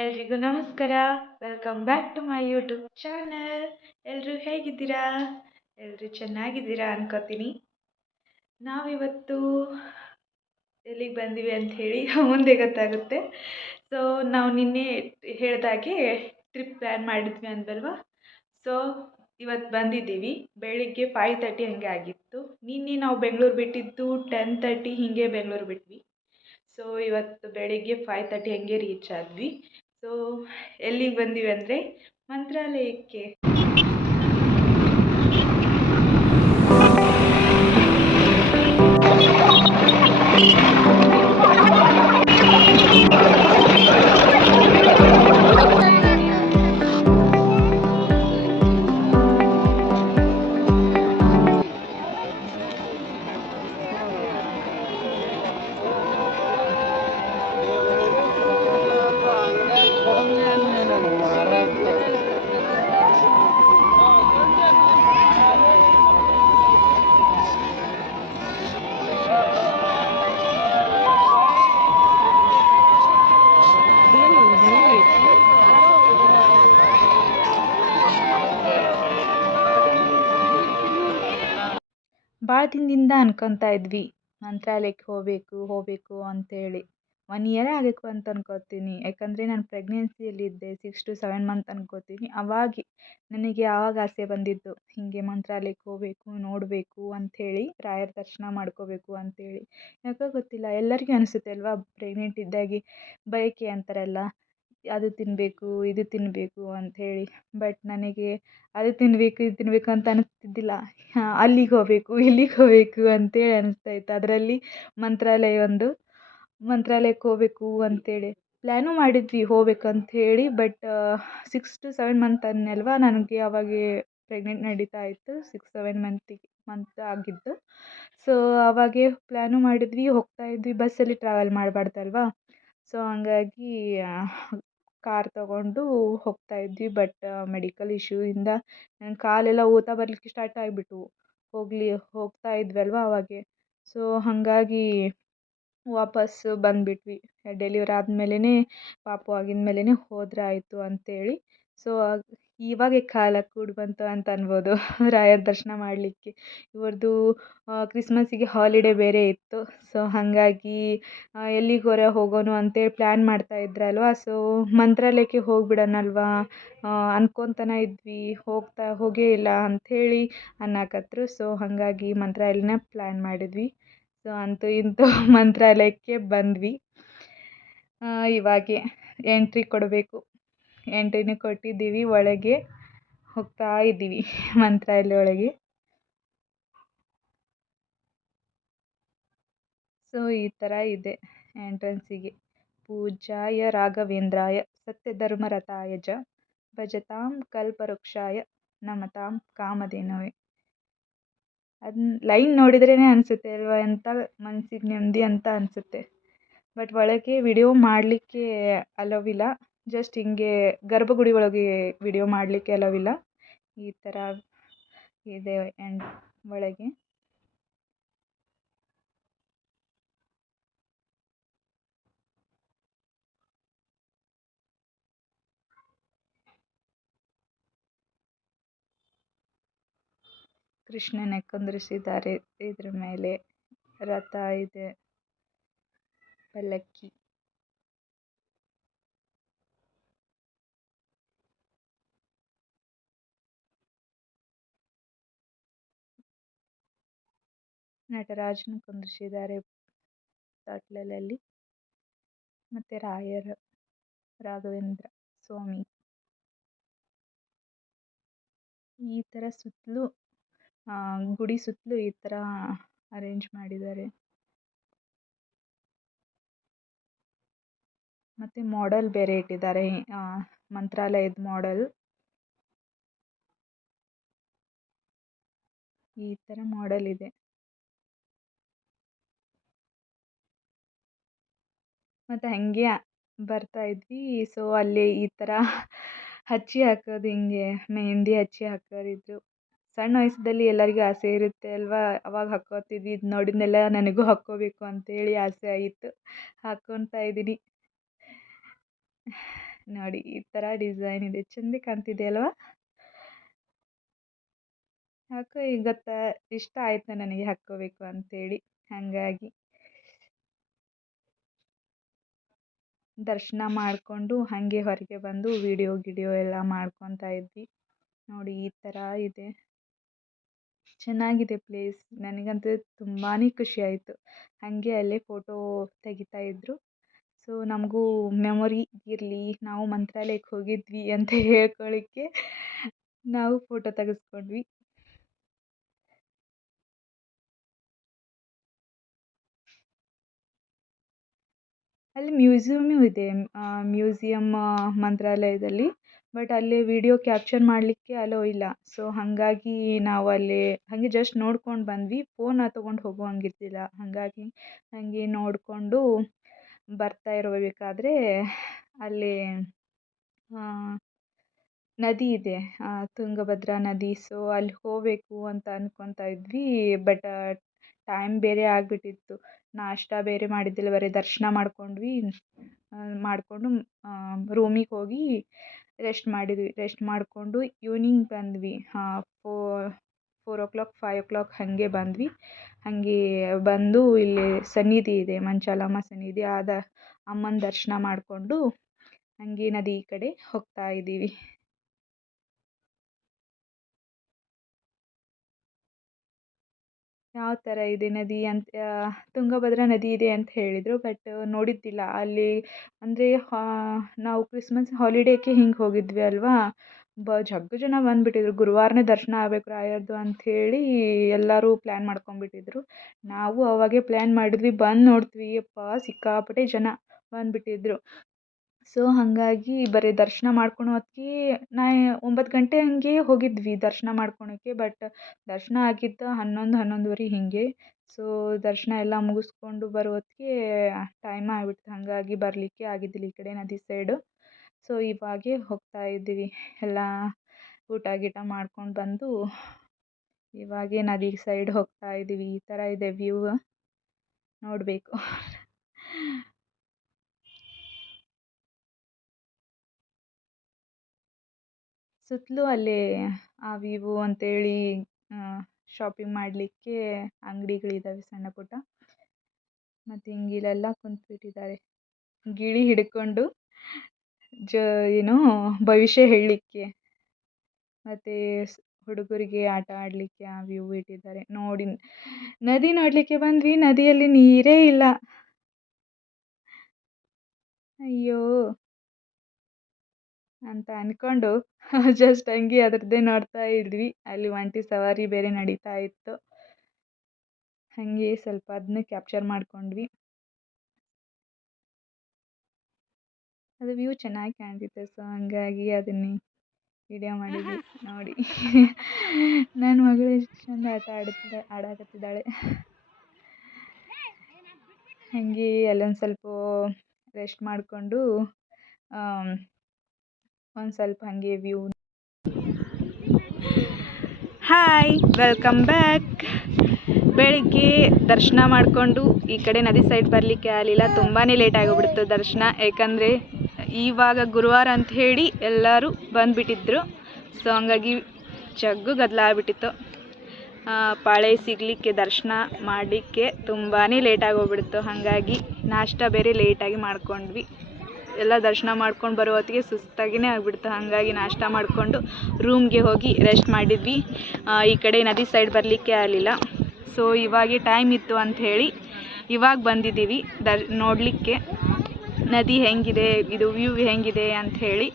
ಎಲ್ರಿಗೂ ನಮಸ್ಕಾರ. Welcome back to my YouTube channel ಎಲ್ಲರೂ ಹೇಗಿದ್ದೀರಾ? ಎಲ್ಲರೂ ಚೆನ್ನಾಗಿದ್ದೀರಾ ಅನ್ಕೋತೀನಿ. ನಾವಿವತ್ತು ಎಲ್ಲಿಗೆ ಬಂದೀವಿ ಅಂತ ಹೇಳಿ ಮುಂದೆ ಗೊತ್ತಾಗುತ್ತೆ. ಸೊ ನಾವು ನಿನ್ನೆ ಹೇಳ್ದಾಗೆ ಟ್ರಿಪ್ ಪ್ಲ್ಯಾನ್ ಮಾಡಿದ್ವಿ ಅಂದಲ್ವಾ? ಸೊ ಇವತ್ತು ಬಂದಿದ್ದೀವಿ. ಬೆಳಿಗ್ಗೆ ಫೈವ್ ತರ್ಟಿ ಹಾಗೆ ಆಗಿತ್ತು. ನಿನ್ನೆ ನಾವು ಬೆಂಗಳೂರು ಬಿಟ್ಟಿದ್ದು ಟೆನ್ ತರ್ಟಿ ಹೀಗೆ ಬೆಂಗಳೂರು ಬಿಟ್ವಿ. ಸೊ ಇವತ್ತು ಬೆಳಿಗ್ಗೆ ಫೈವ್ ತರ್ಟಿ ಹಾಗೆ ರೀಚ್ ಆದ್ವಿ. ಸೊ ಎಲ್ಲಿಗೆ ಬಂದೀವಿ ಅಂದರೆ ಮಂತ್ರಾಲಯಕ್ಕೆ. ದಿನದಿಂದ ಅನ್ಕೊತಾ ಇದ್ವಿ. ಮಂತ್ರಾಲಯಕ್ಕೆ ಹೋಗಬೇಕು ಹೋಗಬೇಕು ಅಂತೇಳಿ. ಒನ್ ಇಯರೇ ಆಗಬೇಕು ಅಂತ ಅನ್ಕೋತೀನಿ. ಯಾಕಂದರೆ ನಾನು ಪ್ರೆಗ್ನೆನ್ಸಿಯಲ್ಲಿದ್ದೆ ಸಿಕ್ಸ್ ಟು ಸೆವೆನ್ ಮಂತ್ ಅನ್ಕೋತೀನಿ. ಅವಾಗ ನನಗೆ ಆವಾಗ ಆಸೆ ಬಂದಿದ್ದು, ಹೀಗೆ ಮಂತ್ರಾಲಯಕ್ಕೆ ಹೋಗಬೇಕು, ನೋಡಬೇಕು ಅಂಥೇಳಿ, ರಾಯರ ದರ್ಶನ ಮಾಡ್ಕೋಬೇಕು ಅಂತೇಳಿ ಯಾಕೋ ಗೊತ್ತಿಲ್ಲ, ಎಲ್ಲರಿಗೂ ಅನಿಸುತ್ತೆ ಅಲ್ವಾ ಪ್ರೆಗ್ನೆಂಟ್ ಇದ್ದಾಗೆ ಬಯಕೆ ಅಂತಾರಲ್ಲ. ಅದು ತಿನ್ನಬೇಕು ಇದು ತಿನ್ನಬೇಕು ಅಂಥೇಳಿ. ಬಟ್ ನನಗೆ ಅದು ತಿನ್ನಬೇಕು ಇದು ತಿನ್ನಬೇಕು ಅಂತ ಅನಿಸ್ತಿದ್ದಿಲ್ಲ ಅಲ್ಲಿಗೆ ಹೋಗಬೇಕು, ಇಲ್ಲಿಗೆ ಹೋಗಬೇಕು ಅಂತೇಳಿ ಅನಿಸ್ತಾಯಿತ್ತು ಅದರಲ್ಲಿ ಮಂತ್ರಾಲಯ ಒಂದು ಮಂತ್ರಾಲಯಕ್ಕೆ ಹೋಗಬೇಕು ಅಂತೇಳಿ ಪ್ಲ್ಯಾನು ಮಾಡಿದ್ವಿ ಹೋಗ್ಬೇಕಂತ ಹೇಳಿ but six to seven month ಅಂದ್ನಲ್ವಾ ನನಗೆ ಅವಾಗೆ ಪ್ರೆಗ್ನೆಂಟ್ ನಡೀತಾ ಇತ್ತು. ಸಿಕ್ಸ್ ಸೆವೆನ್ ಮಂತಿಗೆ ಮಂತ್ ಆಗಿದ್ದು. ಸೊ ಅವಾಗೆ ಪ್ಲ್ಯಾನು ಮಾಡಿದ್ವಿ. ಹೋಗ್ತಾ ಇದ್ವಿ. ಬಸ್ಸಲ್ಲಿ ಟ್ರಾವೆಲ್ ಮಾಡಬಾರ್ದಲ್ವಾ? ಸೊ ಹಂಗಾಗಿ ಕಾರ್ ತಗೊಂಡು ಹೋಗ್ತಾ ಇದ್ವಿ. ಬಟ್ ಮೆಡಿಕಲ್ ಇಶ್ಯೂ ಇಂದ ನನ್ನ ಕಾಲೆಲ್ಲ ಊತ ಬರಲಿಕ್ಕೆ ಸ್ಟಾರ್ಟ್ ಆಗಿಬಿಟ್ವು. ಹೋಗಲಿ, ಹೋಗ್ತಾ ಇದ್ವಲ್ವ ಅವಾಗೆ. ಸೊ ಹಾಗಾಗಿ ವಾಪಸ್ ಬಂದುಬಿಟ್ವಿ. ಡೆಲಿವರಿ ಆದ್ಮೇಲೆ ಪಾಪು ಆಗಿದ ಮೇಲೇ ಹೋದರೆ ಆಯಿತು ಅಂತೇಳಿ. ಸೊ ಇವಾಗೆ ಕಾಲ ಕೂಡಿ ಬಂತು ಅಂತ ಅನ್ಬೋದು. ರಾಯರ ದರ್ಶನ ಮಾಡಲಿಕ್ಕೆ. ಇವ್ರದ್ದು ಕ್ರಿಸ್ಮಸ್ಸಿಗೆ ಹಾಲಿಡೇ ಬೇರೆ ಇತ್ತು. ಸೊ ಹಾಗಾಗಿ ಎಲ್ಲಿಗೆ ಹೊರ ಹೋಗೋಣ ಅಂತೇಳಿ ಪ್ಲ್ಯಾನ್ ಮಾಡ್ತಾ ಇದ್ರಲ್ವ ಸೊ ಮಂತ್ರಾಲಯಕ್ಕೆ ಹೋಗ್ಬಿಡೋಣಲ್ವಾ? ಅನ್ಕೊತಾನೆ ಇದ್ವಿ. ಹೋಗ್ತಾ, ಹೋಗೇ ಇಲ್ಲ ಅಂಥೇಳಿ ಅನ್ನಕತ್ರು ಸೊ ಹಾಗಾಗಿ ಮಂತ್ರಾಲಯನ ಪ್ಲ್ಯಾನ್ ಮಾಡಿದ್ವಿ. ಸೊ ಅಂತೂ ಇಂತೂ ಮಂತ್ರಾಲಯಕ್ಕೆ ಬಂದ್ವಿ. ಇವಾಗೆ ಎಂಟ್ರಿ ಕೊಡಬೇಕು. ಎಂಟ್ರಿನೂ ಕೊಟ್ಟಿದ್ದೀವಿ, ಒಳಗೆ ಹೋಗ್ತಾ ಇದ್ದೀವಿ ಮಂತ್ರಾಲಯ ಒಳಗೆ. ಸೊ ಈ ಥರ ಇದೆ ಎಂಟ್ರೆನ್ಸಿಗೆ ಪೂಜಾಯ ರಾಘವೇಂದ್ರಾಯ ಸತ್ಯಧರ್ಮರತಾಯ ಜ ಭಜತಾಂ ಕಲ್ಪವೃಕ್ಷಾಯ ನಮತಾಂ ಕಾಮಧೇನವೇ. ಅದನ್ನ ಲೈನ್ ನೋಡಿದ್ರೇ ಅನಿಸುತ್ತೆ ಅಲ್ವಾ ಅಂತ ಮನಸ್ಸಿಗೆ ನೆಮ್ಮದಿ ಅಂತ ಅನಿಸುತ್ತೆ. ಬಟ್ ಒಳಗೆ ವಿಡಿಯೋ ಮಾಡಲಿಕ್ಕೆ ಅಲೌವ್ ಇಲ್ಲ. ಜಸ್ಟ್ ಹಿಂಗೆ ಗರ್ಭಗುಡಿ ಒಳಗೆ ವಿಡಿಯೋ ಮಾಡಲಿಕ್ಕೆ ಅಲೌವ್ ಇಲ್ಲ ಈ ಥರ ಇದೆ ಎಂಡ್ ಒಳಗೆ. ಕೃಷ್ಣನ ಕುಂದ್ರಿಸಿದ್ದಾರೆ. ಇದ್ರ ಮೇಲೆ ರಥ ಇದೆ. ಪಲ್ಲಕ್ಕಿ ನಟರಾಜನ ಕುಂದ್ರಿಸಿದ್ದಾರೆ ತೊಟ್ಲಲ್ಲಿ. ಮತ್ತೆ ರಾಯರ ರಾಘವೇಂದ್ರ ಸ್ವಾಮಿ. ಈ ಥರ ಸುತ್ತಲೂ ಗುಡಿ ಸುತ್ತಲೂ ಈ ತರ ಅರೇಂಜ್ ಮಾಡಿದ್ದಾರೆ. ಮತ್ತೆ ಮಾಡೆಲ್ ಬೇರೆ ಇಟ್ಟಿದ್ದಾರೆ ಮಂತ್ರಾಲಯದ ಮಾಡೆಲ್ ಈ ಥರ ಮಾಡೆಲ್ ಇದೆ. ಮತ್ತು ಹಾಗೆ ಬರ್ತಾ ಇದ್ವಿ. ಸೊ ಅಲ್ಲಿ ಈ ಥರ ಹಚ್ಚಿ ಹಾಕೋದು ಹಿಂಗೆ, ಮೆಹೆಂದಿ ಹಚ್ಚಿ ಹಾಕೋರಿದ್ರು. ಸಣ್ಣ ವಯಸ್ಸಲ್ಲಿ ಎಲ್ಲರಿಗೂ ಆಸೆ ಇರುತ್ತೆ ಅಲ್ವಾ? ಅವಾಗ ಹಾಕ್ಕೋತಿದ್ವಿ ಇದು ನೋಡಿದ್ನೆಲ್ಲ ನನಗೂ ಹಾಕ್ಕೋಬೇಕು ಅಂತೇಳಿ ಆಸೆ ಆಯಿತು. ಹಾಕ್ಕೊತಾ ಇದ್ದೀನಿ. ನೋಡಿ, ಈ ಥರ ಡಿಸೈನ್ ಇದೆ. ಚೆಂದ ಕಾಣ್ತಿದೆ ಅಲ್ವಾ? ಹಾಕೋ, ಈಗ ಗೊತ್ತಾ? ಇಷ್ಟ ಆಯಿತು ನನಗೆ ಹಾಕ್ಕೋಬೇಕು ಅಂತೇಳಿ. ಹಾಗಾಗಿ. ದರ್ಶನ ಮಾಡಿಕೊಂಡು ಹಾಗೆ ಹೊರಗೆ ಬಂದು ವಿಡಿಯೋ ಗಿಡಿಯೋ ಎಲ್ಲ ಮಾಡ್ಕೊತಾ ಇದ್ವಿ. ನೋಡಿ ಈ ಥರ ಇದೆ. ಚೆನ್ನಾಗಿದೆ ಪ್ಲೇಸ್ ನನಗಂತೂ ತುಂಬಾ ಖುಷಿ ಆಯಿತು. ಹಾಗೆ ಅಲ್ಲೇ ಫೋಟೋ ತೆಗಿತಾ ಇದ್ದರು ಸೊ ನಮಗೂ ಮೆಮೊರಿ ಇರಲಿ, ನಾವು ಮಂತ್ರಾಲಯಕ್ಕೆ ಹೋಗಿದ್ವಿ ಅಂತ ಹೇಳ್ಕೊಳ್ಳಿಕ್ಕೆ ನಾವು ಫೋಟೋ ತೆಗೆಸ್ಕೊಂಡ್ವಿ. ಅಲ್ಲಿ ಮ್ಯೂಸಿಯಮ್ಮು ಇದೆ. ಮ್ಯೂಸಿಯಮ್ ಮಂತ್ರಾಲಯದಲ್ಲಿ. ಬಟ್ ಅಲ್ಲಿ ವಿಡಿಯೋ ಕ್ಯಾಪ್ಚರ್ ಮಾಡಲಿಕ್ಕೆ ಅಲೋ ಇಲ್ಲ. ಸೊ, ಹಾಗಾಗಿ ನಾವು ಅಲ್ಲಿ, ಹಾಗೆ ಜಸ್ಟ್ ನೋಡ್ಕೊಂಡು ಬಂದ್ವಿ. ಫೋನ ತೊಗೊಂಡು ಹೋಗೋ ಹಂಗಿರ್ಲಿಲ್ಲ ಹಾಗಾಗಿ ಹಾಗೆ ನೋಡಿಕೊಂಡು ಬರ್ತಾ ಇರಬೇಕಾದ್ರೆ ಅಲ್ಲಿ ನದಿ ಇದೆ. ತುಂಗಭದ್ರಾ ನದಿ. ಸೊ, ಅಲ್ಲಿ ಹೋಗಬೇಕು ಅಂತ ಅನ್ಕೊತಾ ಇದ್ವಿ. ಬಟ್ ಟೈಮ್ ಬೇರೆ ಆಗಿಬಿಟ್ಟಿತ್ತು. ನಾಷ್ಟ ಬೇರೆ ಮಾಡಿದ್ದಿಲ್ಲ, ಬರೀ ದರ್ಶನ ಮಾಡ್ಕೊಂಡ್ವಿ. ಮಾಡಿಕೊಂಡು ರೂಮಿಗೆ ಹೋಗಿ ರೆಸ್ಟ್ ಮಾಡಿದ್ವಿ. ರೆಸ್ಟ್ ಮಾಡಿಕೊಂಡು ಈವ್ನಿಂಗ್ ಬಂದ್ವಿ. ಹಾಂ four o'clock five o'clock ಹಾಗೆ ಬಂದ್ವಿ. ಹಾಗೆ ಬಂದು ಇಲ್ಲಿ ಸನ್ನಿಧಿ ಇದೆ, ಮಂಚಾಲಮ್ಮ ಸನ್ನಿಧಿ. ಆದ ಅಮ್ಮನ ದರ್ಶನ ಮಾಡಿಕೊಂಡು ಹಾಗೆ ನದಿ ಕಡೆ ಹೋಗ್ತಾ ಇದ್ದೀವಿ ಯಾವ ಥರ ಇದೆ ನದಿ ಅಂತ ತುಂಗಭದ್ರಾ ನದಿ ಇದೆ ಅಂತ ಹೇಳಿದರು ಬಟ್ ನೋಡಿದ್ದಿಲ್ಲ. ಅಲ್ಲಿ ಅಂದರೆ ನಾವು ಕ್ರಿಸ್ಮಸ್ ಹಾಲಿಡೇಗೆ ಹಿಂಗೆ ಹೋಗಿದ್ವಿ ಅಲ್ವಾ? ಬ, ಜಗ್ಗು ಜನ ಬಂದುಬಿಟ್ಟಿದ್ರು. ಗುರುವಾರನೇ ದರ್ಶನ ಆಗಬೇಕು ರಾಯರದು ಅಂಥೇಳಿ ಎಲ್ಲರೂ ಪ್ಲ್ಯಾನ್ ಮಾಡ್ಕೊಂಬಿಟ್ಟಿದ್ರು ನಾವು ಅವಾಗೆ ಪ್ಲ್ಯಾನ್ ಮಾಡಿದ್ವಿ. ಬಂದು ನೋಡ್ತೀವಿ. ಯಪ್ಪಾ, ಸಿಕ್ಕಾಪಟ್ಟೆ ಜನ ಬಂದುಬಿಟ್ಟಿದ್ರು. ಸೊ, ಹಾಗಾಗಿ ಬರೀ ದರ್ಶನ ಮಾಡ್ಕೊಳೋ ಹೊತ್ತಿಗೆ ನಾ ಒಂಬತ್ತು ಗಂಟೆ ಹಂಗೆ ಹೋಗಿದ್ವಿ ದರ್ಶನ ಮಾಡ್ಕೊಳಕ್ಕೆ ಬಟ್ ದರ್ಶನ ಆಗಿದ್ದು ಹನ್ನೊಂದು, ಹನ್ನೊಂದುವರೆ ಹೀಗೆ. ಸೊ, ದರ್ಶನ ಎಲ್ಲ ಮುಗಿಸ್ಕೊಂಡು ಬರೋ ಹೊತ್ತಿಗೆ ಟೈಮ್ ಆಗಿಬಿಡ್ತು. ಹಾಗಾಗಿ ಬರಲಿಕ್ಕೆ ಆಗಿದ್ದಿಲ್ಲ ಈ ಕಡೆ ನದಿ ಸೈಡು ಸೊ, ಇವಾಗೆ ಹೋಗ್ತಾ ಇದ್ದೀವಿ. ಎಲ್ಲ ಊಟ ಗೀಟ ಮಾಡ್ಕೊಂಡು ಬಂದು ಇವಾಗೆ ನದಿ ಸೈಡ್ ಹೋಗ್ತಾ ಇದ್ದೀವಿ. ಈ ಥರ ಇದೆ ವ್ಯೂ ನೋಡಬೇಕು. ಸುತ್ತಲೂ ಅಲ್ಲಿ ಆ ವಿವೋ ಅಂತೇಳಿ ಶಾಪಿಂಗ್ ಮಾಡಲಿಕ್ಕೆ ಅಂಗಡಿಗಳಿದ್ದಾವೆ ಸಣ್ಣ ಪುಟ್ಟ. ಮತ್ತು ಹಿಂಗೆ ಇಲ್ಲೆಲ್ಲ ಕುಂತ್ಬಿಟ್ಟಿದ್ದಾರೆ. ಗಿಳಿ ಹಿಡ್ಕೊಂಡು ಜ, ಏನು ಭವಿಷ್ಯ ಹೇಳಲಿಕ್ಕೆ. ಮತ್ತು ಹುಡುಗರಿಗೆ ಆಟ ಆಡಲಿಕ್ಕೆ ಆ ವ್ಯೂ ಇಟ್ಟಿದ್ದಾರೆ. ನೋಡಿ, ನದಿ ನೋಡಲಿಕ್ಕೆ ಬಂದ್ವಿ, ನದಿಯಲ್ಲಿ ನೀರೇ ಇಲ್ಲ. ಅಯ್ಯೋ. ಅಂತ ಅಂದ್ಕೊಂಡು ಜಸ್ಟ್ ಹಂಗೆ ಅದರದ್ದೇ ನೋಡ್ತಾ ಇದ್ವಿ. ಅಲ್ಲಿ ಒಂಟಿ ಸವಾರಿ ಬೇರೆ ನಡೀತಾ ಇತ್ತು. ಹಾಗೆ ಸ್ವಲ್ಪ ಅದನ್ನ ಕ್ಯಾಪ್ಚರ್ ಮಾಡ್ಕೊಂಡ್ವಿ. ಅದು ವ್ಯೂ ಚೆನ್ನಾಗಿ ಕಾಣ್ತಿತ್ತು. ಸೊ ಹಂಗಾಗಿ ಅದನ್ನೇ ವಿಡಿಯೋ ಮಾಡಿದ್ವಿ ನೋಡಿ. ನನ್ನ ಮಗಳು ಎಷ್ಟು ಚಂದ ಆಟ ಆಡುತ್ತಿದ್ದ, ಆಡಾಕತ್ತಿದ್ದಾಳೆ. ಹಾಗೆ ಅಲ್ಲೊಂದು ಸ್ವಲ್ಪ ರೆಸ್ಟ್ ಮಾಡಿಕೊಂಡು ಒಂದು ಸ್ವಲ್ಪ ಹಾಗೆ ವ್ಯೂ ಹಾಯ್ ವೆಲ್ಕಮ್ ಬ್ಯಾಕ್ ಬೆಳಿಗ್ಗೆ ದರ್ಶನ ಮಾಡಿಕೊಂಡು ಈ ಕಡೆ ನದಿ ಸೈಡ್ ಬರಲಿಕ್ಕೆ ಆಗಲಿಲ್ಲ ತುಂಬಾ ಲೇಟ್ ಆಗೋಗ್ಬಿಡ್ತು ದರ್ಶನ. ಯಾಕಂದರೆ ಇವಾಗ ಗುರುವಾರ ಅಂತ ಹೇಳಿ ಎಲ್ಲರೂ ಬಂದುಬಿಟ್ಟಿದ್ರು. ಸೊ ಹಂಗಾಗಿ ಜಗ್ಗು ಗದ್ಲ ಆಗಿಬಿಟ್ಟಿತ್ತು. ಪಾಳೆ ಸಿಗಲಿಕ್ಕೆ, ದರ್ಶನ ಮಾಡಲಿಕ್ಕೆ ತುಂಬಾ ಲೇಟ್ ಹೋಗ್ಬಿಡ್ತು ಹಾಗಾಗಿ ನಾಷ್ಟ ಬೇರೆ ಲೇಟಾಗಿ ಮಾಡ್ಕೊಂಡ್ವಿ. ಎಲ್ಲ ದರ್ಶನ ಮಾಡ್ಕೊಂಡು ಬರೋ ಹೊತ್ತಿಗೆ ಸುಸ್ತಾಗಿಯೇ ಆಗಿಬಿಡ್ತು. ಹಾಗಾಗಿ ನಾಷ್ಟ ಮಾಡಿಕೊಂಡು ರೂಮ್ಗೆ ಹೋಗಿ ರೆಸ್ಟ್ ಮಾಡಿದ್ವಿ. ಈ ಕಡೆ ನದಿ ಸೈಡ್ ಬರಲಿಕ್ಕೆ ಆಗಲಿಲ್ಲ. ಸೊ ಇವಾಗೆ ಟೈಮ್ ಇತ್ತು ಅಂತ ಹೇಳಿ ಇವಾಗ ಬಂದಿದ್ದೀವಿ ದರ್, ನೋಡಲಿಕ್ಕೆ. ನದಿ ಹೆಂಗಿದೆ, ಇದು ವ್ಯೂ ಹೆಂಗಿದೆ ಹೇಳಿ.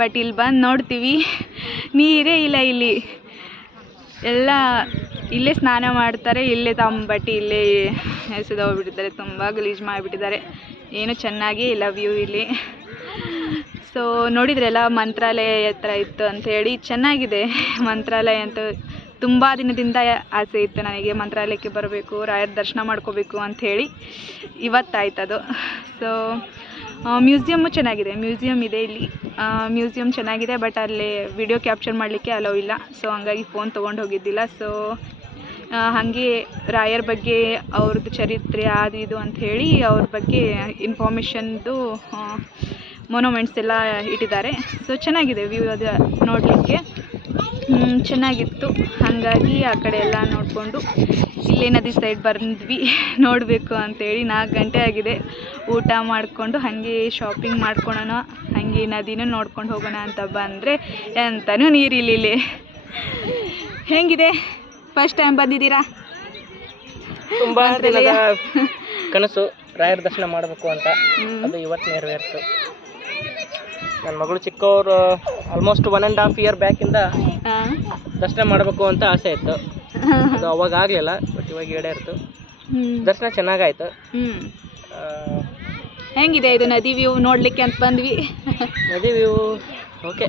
ಬಟ್ ಇಲ್ಲಿ ಬಂದು ನೋಡ್ತೀವಿ. ನೀರೇ ಇಲ್ಲ ಇಲ್ಲಿ. ಎಲ್ಲ ಇಲ್ಲೇ ಸ್ನಾನ ಮಾಡ್ತಾರೆ, ಇಲ್ಲೇ ತಮ್ಮ ಬಟ್ಟೆ ಇಲ್ಲೇ ಎಸೆದೋಗ್ಬಿಟ್ಟಿದ್ದಾರೆ, ತುಂಬ ಗಲೀಜು ಮಾಡಿಬಿಟ್ಟಿದ್ದಾರೆ. ಏನು ಚೆನ್ನಾಗಿ ಇಲ್ಲ ವ್ಯೂ ಇಲ್ಲಿ. ಸೊ ನೋಡಿದ್ರೆಲ್ಲ ಮಂತ್ರಾಲಯ ಹತ್ರ ಇತ್ತು ಅಂಥೇಳಿ ಚೆನ್ನಾಗಿದೆ ಮಂತ್ರಾಲಯ ಅಂತ. ತುಂಬ ದಿನದಿಂದ ಆಸೆ ಇತ್ತು ನನಗೆ, ಮಂತ್ರಾಲಯಕ್ಕೆ ಬರಬೇಕು, ರಾಯರ ದರ್ಶನ ಮಾಡ್ಕೋಬೇಕು ಅಂಥೇಳಿ ಇವತ್ತಾಯ್ತದು ಸೊ ಮ್ಯೂಸಿಯಮ್ಮು ಚೆನ್ನಾಗಿದೆ ಮ್ಯೂಸಿಯಮ್ ಇದೆ ಇಲ್ಲಿ. ಮ್ಯೂಸಿಯಮ್ ಚೆನ್ನಾಗಿದೆ, ಬಟ್ ಅಲ್ಲಿ ವಿಡಿಯೋ ಕ್ಯಾಪ್ಚರ್ ಮಾಡಲಿಕ್ಕೆ ಅಲೋ ಇಲ್ಲ. ಸೊ ಹಂಗಾಗಿ ಫೋನ್ ತೊಗೊಂಡು ಹೋಗಿದ್ದಿಲ್ಲ. ಸೊ ಹಾಗೆ ರಾಯರ ಬಗ್ಗೆ ಅವ್ರದ್ದು ಚರಿತ್ರೆ ಅದು ಇದು ಹೇಳಿ ಅವ್ರ ಬಗ್ಗೆ ಇನ್ಫಾರ್ಮೇಷನ್ದು ಮೊನೊಮೆಂಟ್ಸ್ ಎಲ್ಲ ಇಟ್ಟಿದ್ದಾರೆ. ಸೊ ಚೆನ್ನಾಗಿದೆ ವ್ಯೂ ಅದು ನೋಡಲಿಕ್ಕೆ. ಚೆನ್ನಾಗಿತ್ತು. ಹಾಗಾಗಿ ಆ ಕಡೆ ಎಲ್ಲ ನೋಡಿಕೊಂಡು ಇಲ್ಲೇ ನದಿ ಸೈಡ್ ಬಂದ್ವಿ. ನೋಡಬೇಕು ಅಂತೇಳಿ ನಾಲ್ಕು ಗಂಟೆ ಆಗಿದೆ. ಊಟ ಮಾಡಿಕೊಂಡು ಹಾಗೆ ಶಾಪಿಂಗ್ ಮಾಡ್ಕೊಳೋಣ, ಹಾಗೆ ನದಿನೂ ನೋಡ್ಕೊಂಡು ಹೋಗೋಣ ಅಂತ ಬಂದರೆ ಎಂತನೂ ನೀರಿಲ್ಲ ಇಲ್ಲಿ ಹೇಗಿದೆ? ಫಸ್ಟ್ ಟೈಮ್ ಬಂದಿದ್ದೀರಾ? ತುಂಬಾ? ದಿನದ ಕನಸು ರಾಯರ ದರ್ಶನ ಮಾಡಬೇಕು ಅಂತ. ಅದು ಇವತ್ತು ನೆರವೇರ್ತು. ನನ್ನ ಮಗಳು ಚಿಕ್ಕವರು almost one and half year ಬ್ಯಾಕಿಂದ ದರ್ಶನ ಮಾಡಬೇಕು ಅಂತ ಆಸೆ ಇತ್ತು. ಅದು ಅವಾಗ ಆಗಲಿಲ್ಲ ಬಟ್ ಇವಾಗ ಈಡೇರ್ತು. ಇರ್ತು ದರ್ಶನ ಚೆನ್ನಾಗಾಯ್ತು. ಹೆಂಗಿದೆ ಇದು ನದಿ ವ್ಯೂ ನೋಡ್ಲಿಕ್ಕೆ ಅಂತ ಬಂದ್ವಿ? ನದಿ ವ್ಯೂ ಓಕೆ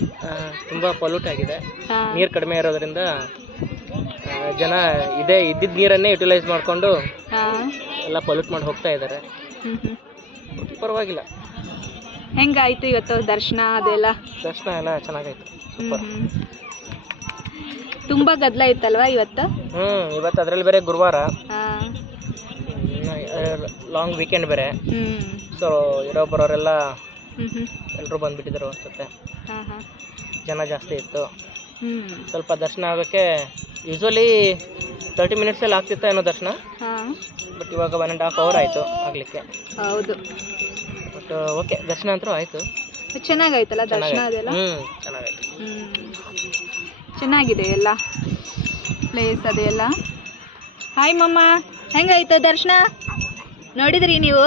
ತುಂಬ ಪೊಲ್ಯೂಟ್ ಆಗಿದೆ. ನೀರು ಕಡಿಮೆ ಇರೋದ್ರಿಂದ ಜನ ಇದೇ ಇದ್ದಿದ್ದ ನೀರನ್ನೇ ಯುಟಿಲೈಸ್ ಮಾಡಿಕೊಂಡು ಎಲ್ಲ ಪೊಲ್ಯೂಟ್ ಮಾಡಿ ಹೋಗ್ತಾ ಇದ್ದಾರೆ ಪರವಾಗಿಲ್ಲ. ಹೆಂಗಾಯ್ತು ಇವತ್ತು ದರ್ಶನ ಅದೆಲ್ಲ? ದರ್ಶನ ಎಲ್ಲ ಚೆನ್ನಾಗಾಯ್ತು. ಸೂಪರ್. ಗದ್ಲ ತುಂಬ ಗದ್ದಲ ಇತ್ತಲ್ವಾ ಇವತ್ತು? ಹ್ಞೂ ಇವತ್ತು ಅದರಲ್ಲಿ ಬೇರೆ ಗುರುವಾರ. ಲಾಂಗ್ ವೀಕೆಂಡ್ ಬೇರೆ. ಸೊ ಇರೋ ಬರೋರೆಲ್ಲ ಎಲ್ಲರೂ ಬಂದ್ಬಿಟ್ಟಿದ್ರು ಅನ್ಸುತ್ತೆ. ಜನ ಜಾಸ್ತಿ ಇತ್ತು. ಸ್ವಲ್ಪ ದರ್ಶನ ಆಗೋಕ್ಕೆ ಯೂಶ್ವಲಿ ತರ್ಟಿ ಮಿನಿಟ್ಸಲ್ಲಿ ಆಗ್ತಿತ್ತ ಏನೋ ದರ್ಶನ? ಹಾಂ. ಬಟ್ ಇವಾಗ ಒನ್ ಆ್ಯಂಡ್ ಹಾಫ್ ಅವರ್ ಆಯಿತು ಆಗಲಿಕ್ಕೆ. ಹೌದು. ಬಟ್ ಓಕೆ ದರ್ಶನ ಅಂತೂ ಆಯಿತು. ಚೆನ್ನಾಗಾಯ್ತಲ್ಲ ದರ್ಶನ ಅದೆಲ್ಲ? ಹ್ಞೂ ಚೆನ್ನಾಗಾಯ್ತು. ಚೆನ್ನಾಗಿದೆ ಎಲ್ಲ ಪ್ಲೇಸ್ ಅದೆಲ್ಲ. ಹಾಯ್ ಮಮ್ಮ. ಹೆಂಗಾಯ್ತು ದರ್ಶನ? ನೋಡಿದ್ರಿ ನೀವು?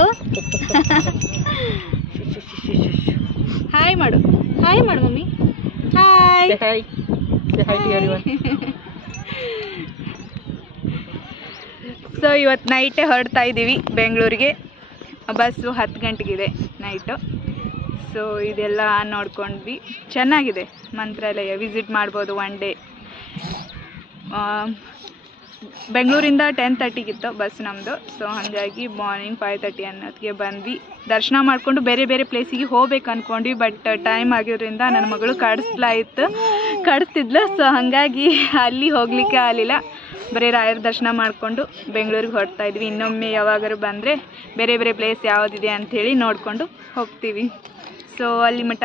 ಹಾಯ್ ಮಾಡು. ಹಾಯ್ ಮಾಡು mummy. Hi hi hi to everyone so ಇವತ್ತು ನೈಟೇ ಹೊರಡ್ತಾ ಇದ್ದೀವಿ ಬೆಂಗಳೂರಿಗೆ. ಬಸ್ಸು ಹತ್ತು ಗಂಟೆಗಿದೆ ನೈಟು ಸೊ ಇದೆಲ್ಲ ನೋಡ್ಕೊಂಡ್ವಿ. ಚೆನ್ನಾಗಿದೆ ಮಂತ್ರಾಲಯ. ವಿಸಿಟ್ ಮಾಡ್ಬೋದು ಒನ್ ಡೇ ಬೆಂಗಳೂರಿಂದ ಟೆನ್ ತರ್ಟಿಗಿತ್ತು ಬಸ್ ನಮ್ಮದು ಸೊ ಹಾಗಾಗಿ ಮಾರ್ನಿಂಗ್ ಫೈವ್ ತರ್ಟಿ ಅನ್ನೋದಕ್ಕೆ ಬಂದ್ವಿ. ದರ್ಶನ ಮಾಡಿಕೊಂಡು ಬೇರೆ ಬೇರೆ ಪ್ಲೇಸಿಗೆ ಹೋಗ್ಬೇಕು ಅಂದ್ಕೊಂಡ್ವಿ ಬಟ್ ಟೈಮ್ ಆಗಿರೋದ್ರಿಂದ ನನ್ನ ಮಗಳು ಕಡಿಸ್ಲಾಯಿತು ಕಡಿಸ್ತಿದ್ಲು. ಸೊ ಹಾಗಾಗಿ ಅಲ್ಲಿ ಹೋಗಲಿಕ್ಕೆ ಆಗಲಿಲ್ಲ. ಬರೀ ರಾಯರ ದರ್ಶನ ಮಾಡಿಕೊಂಡು ಬೆಂಗಳೂರಿಗೆ ಹೊರಡ್ತಾ ಇದ್ವಿ. ಇನ್ನೊಮ್ಮೆ ಯಾವಾಗಾದ್ರು ಬಂದರೆ ಬೇರೆ ಬೇರೆ ಪ್ಲೇಸ್ ಯಾವುದಿದೆ ಅಂಥೇಳಿ ನೋಡಿಕೊಂಡು ಹೋಗ್ತೀವಿ. ಸೊ ಅಲ್ಲಿ ಮಠ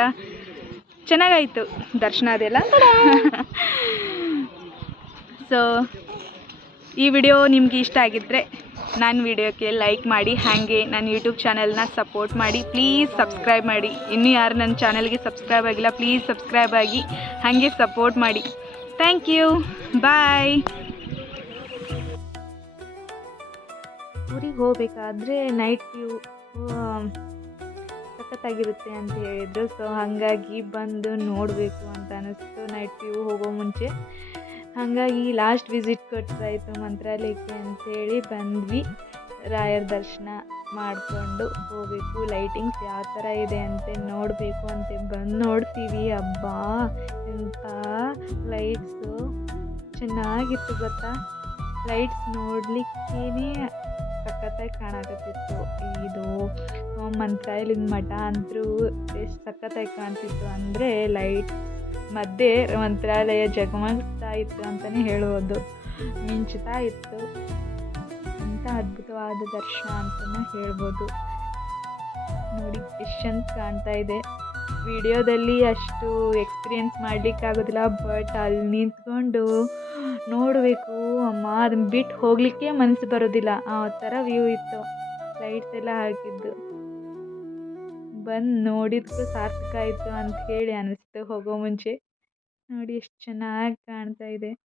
ಚೆನ್ನಾಗಾಯಿತು ದರ್ಶನ ಅದೆಲ್ಲ. ಸೊ ಈ ವಿಡಿಯೋ ನಿಮಗೆ ಇಷ್ಟ ಆಗಿದ್ದರೆ ನನ್ನ ವಿಡಿಯೋಕ್ಕೆ ಲೈಕ್ ಮಾಡಿ, ಹಾಗೆ ನನ್ನ ಯೂಟ್ಯೂಬ್ ಚಾನಲ್ನ ಸಪೋರ್ಟ್ ಮಾಡಿ. ಪ್ಲೀಸ್ ಸಬ್ಸ್ಕ್ರೈಬ್ ಮಾಡಿ. ಇನ್ನೂ ಯಾರು ನನ್ನ ಚಾನಲ್ಗೆ ಸಬ್ಸ್ಕ್ರೈಬ್ ಆಗಿಲ್ಲ ಪ್ಲೀಸ್ ಸಬ್ಸ್ಕ್ರೈಬ್ ಆಗಿ, ಹಾಗೆ ಸಪೋರ್ಟ್ ಮಾಡಿ. ಥ್ಯಾಂಕ್ ಯು ಬಾಯ್ ಊರಿಗೆ ಹೋಗಬೇಕಾದ್ರೆ ನೈಟ್ ವ್ಯೂ ಸಖತ್ತಾಗಿರುತ್ತೆ ಅಂತ ಹೇಳಿದ್ರು. ಸೊ ಹಾಗಾಗಿ ಬಂದು ನೋಡಬೇಕು ಅಂತ ಅನ್ನಿಸ್ತು ನೈಟ್ ವ್ಯೂ ಹೋಗೋ ಮುಂಚೆ. ಹಾಗಾಗಿ ಲಾಸ್ಟ್ ವಿಸಿಟ್ ಕೊಟ್ಟಾಯಿತು ಮಂತ್ರಾಲಯಕ್ಕೆ ಅಂತೇಳಿ ಬಂದ್ವಿ. ರಾಯರ ದರ್ಶನ ಮಾಡಿಕೊಂಡು ಹೋಗಬೇಕು. ಲೈಟಿಂಗ್ಸ್ ಯಾವ ಥರ ಇದೆ ಅಂತ ನೋಡಬೇಕು ಅಂತ ಬಂದು ನೋಡ್ತೀವಿ. ಅಬ್ಬಾ ಎಂಥ ಲೈಟ್ಸು ಚೆನ್ನಾಗಿತ್ತು ಗೊತ್ತಾ? ಲೈಟ್ಸ್ ನೋಡ್ಲಿಕ್ಕೇನೆ ಸಖತ್ತಾಗಿ ಕಾಣಕತ್ತಿತ್ತು. ಇದು ಮಂತ್ರಾಯಲಿನ ಮಠ ಅಂತೂ ಎಷ್ಟು ಸಖತ್ತಾಗಿ ಕಾಣ್ತಿತ್ತು ಅಂದರೆ ಲೈಟ್ ಮಧ್ಯೆ ಮಂತ್ರಾಲಯ ಜಗಮಗ್ತಾ ಇತ್ತು ಅಂತಲೇ ಹೇಳುವುದು. ಮಿಂಚುತ್ತಾ ಇತ್ತು. ಅಂಥ ಅದ್ಭುತವಾದ ದರ್ಶನ ಅಂತಲೇ ಹೇಳ್ಬೋದು. ನೋಡಿ, ಎಷ್ಟು ಚಂದ ಕಾಣ್ತಾ ಇದೆ. ವಿಡಿಯೋದಲ್ಲಿ ಅಷ್ಟು ಎಕ್ಸ್ಪೀರಿಯೆನ್ಸ್ ಮಾಡಲಿಕ್ಕಾಗೋದಿಲ್ಲ ಬಟ್ ಅಲ್ಲಿ ನಿಂತ್ಕೊಂಡು ನೋಡಬೇಕು, ಅಮ್ಮ. ಅದನ್ನ ಬಿಟ್ಟು ಹೋಗಲಿಕ್ಕೆ ಮನಸ್ಸು ಬರೋದಿಲ್ಲ. ಆ ಥರ ವ್ಯೂ ಇತ್ತು. ಲೈಟ್ಸ್ ಎಲ್ಲ ಹಾಕಿದ್ದು. ಬಂದು ನೋಡಿದ್ದು ಸಾರ್ಥಕ ಆಯಿತು ಅಂತ ಹೇಳಿ ಅನಿಸ್ತು ಹೋಗೋ ಮುಂಚೆ. ನೋಡಿ, ಎಷ್ಟು ಚೆನ್ನಾಗಿ ಕಾಣ್ತಾ ಇದೆ.